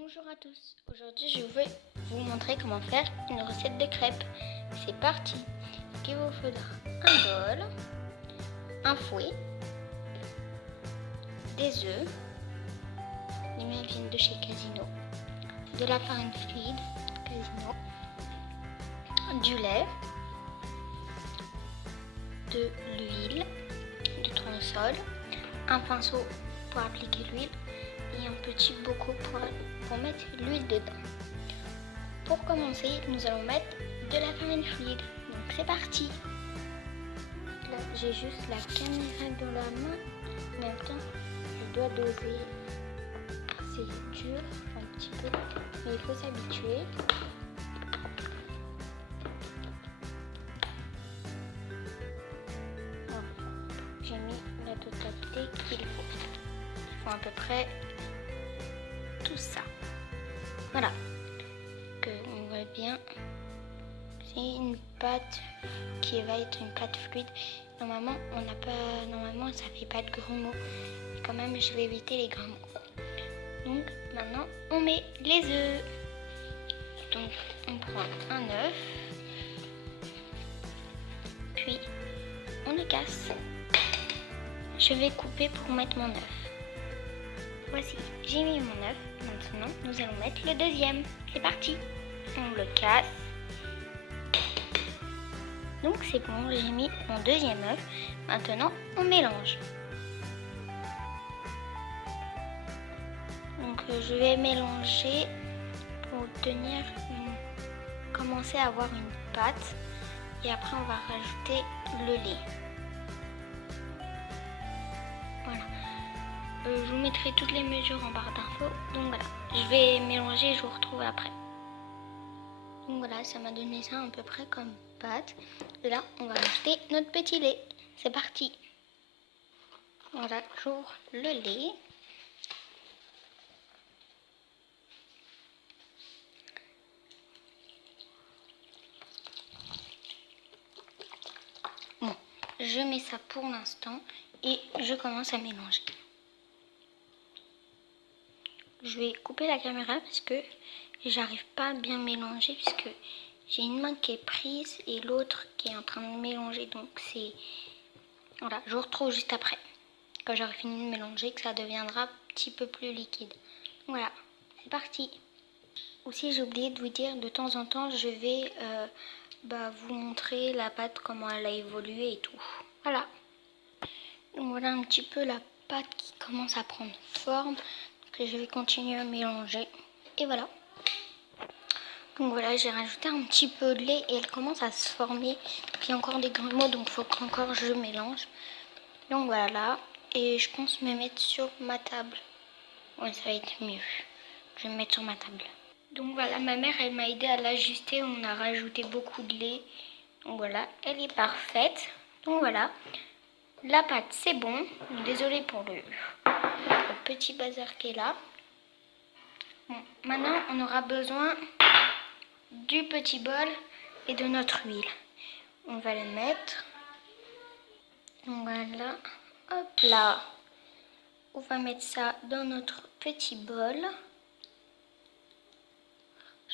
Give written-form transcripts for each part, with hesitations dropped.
Bonjour à tous, aujourd'hui je vais vous montrer comment faire une recette de crêpes. C'est parti. Il vous faudra un bol, un fouet, des œufs, les miens viennent de chez Casino, de la farine fluide Casino, du lait, de l'huile, du tournesol, un pinceau pour appliquer l'huile et un petit bocaux pour mettre l'huile dedans. Pour commencer, nous allons mettre de la farine fluide. Donc c'est parti. Là, j'ai juste la caméra dans la main. En même temps, je dois doser. C'est dur un petit peu, mais il faut s'habituer. J'ai mis la totalité qu'il faut. Il faut à peu près tout ça. Voilà. Que on voit bien. C'est une pâte qui va être une pâte fluide. Normalement, ça fait pas de gros mots. Mais quand même, je vais éviter les gros mots. Donc maintenant, on met les œufs. Donc on prend un œuf, puis on le casse. Je vais couper pour mettre mon œuf. Voici, j'ai mis mon œuf. Maintenant, nous allons mettre le deuxième. C'est parti. On le casse. Donc c'est bon, j'ai mis mon deuxième œuf. Maintenant, on mélange. Donc je vais mélanger pour commencer à avoir une pâte. Et après, on va rajouter le lait. Voilà. Je vous mettrai toutes les mesures en barre d'infos. Donc voilà, je vais mélanger et je vous retrouve après. Donc voilà, ça m'a donné ça à peu près comme pâte. Et là, on va rajouter notre petit lait. C'est parti. Voilà, j'ouvre le lait. Bon, je mets ça pour l'instant et je commence à mélanger. Je vais couper la caméra parce que j'arrive pas à bien mélanger puisque j'ai une main qui est prise et l'autre qui est en train de mélanger. Donc c'est... Voilà, je vous retrouve juste après. Quand j'aurai fini de mélanger, que ça deviendra un petit peu plus liquide. Voilà, c'est parti. Aussi, j'ai oublié de vous dire, de temps en temps, je vais vous montrer la pâte, comment elle a évolué et tout. Voilà. Donc voilà un petit peu la pâte qui commence à prendre forme. Donc je vais continuer à mélanger. Et voilà. Donc voilà, j'ai rajouté un petit peu de lait et elle commence à se former. Puis encore des grumeaux, donc il faut qu'encore je mélange. Donc voilà. Et je pense me mettre sur ma table. Ouais, ça va être mieux. Je vais me mettre sur ma table. Donc voilà, ma mère, elle m'a aidé à l'ajuster. On a rajouté beaucoup de lait. Donc voilà, elle est parfaite. Donc voilà, la pâte, c'est bon. Désolée pour le petit bazar qui est là. Bon, maintenant, on aura besoin du petit bol et de notre huile. On va le mettre. Voilà, hop là. On va mettre ça dans notre petit bol.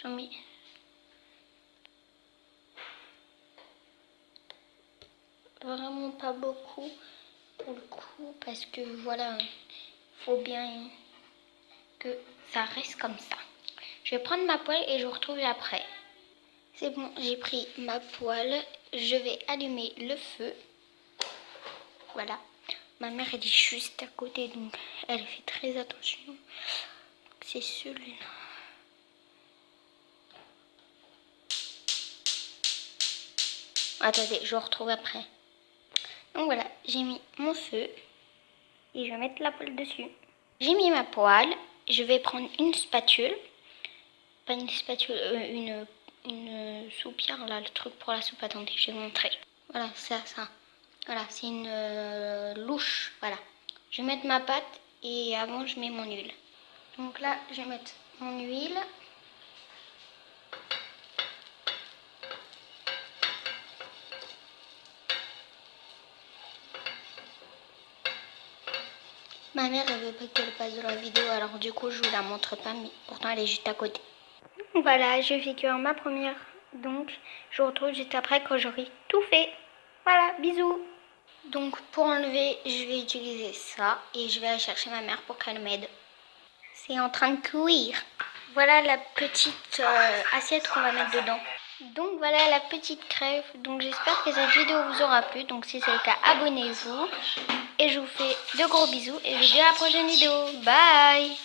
J'en mets vraiment pas beaucoup pour le coup parce que voilà, il faut bien que ça reste comme ça. Je vais prendre ma poêle et je vous retrouve après. C'est bon, j'ai pris ma poêle, je vais allumer le feu. Voilà, ma mère elle est juste à côté donc elle fait très attention. C'est celui-là. Attendez, je vous retrouve après. Donc voilà, j'ai mis mon feu et je vais mettre la poêle dessus. J'ai mis ma poêle, je vais prendre une spatule, pas une spatule, une soupière là, le truc pour la soupe. Attendez, je vais vous montrer. Voilà, ça. Voilà, c'est une louche, voilà. Je vais mettre ma pâte et avant je mets mon huile. Donc là, je vais mettre mon huile. ma mère elle veut pas qu'elle passe dans la vidéo, alors du coup je vous la montre pas, mais pourtant elle est juste à côté. Voilà, je fais que ma première, donc je vous retrouve juste après quand j'aurai tout fait. Voilà, bisous. Donc pour enlever, je vais utiliser ça et je vais aller chercher ma mère pour qu'elle m'aide. C'est en train de cuire. Voilà la petite assiette qu'on va mettre dedans. Donc voilà la petite crève. Donc j'espère que cette vidéo vous aura plu. Donc si c'est le cas, abonnez-vous. Et je vous fais de gros bisous et je vous dis à la prochaine vidéo. Bye!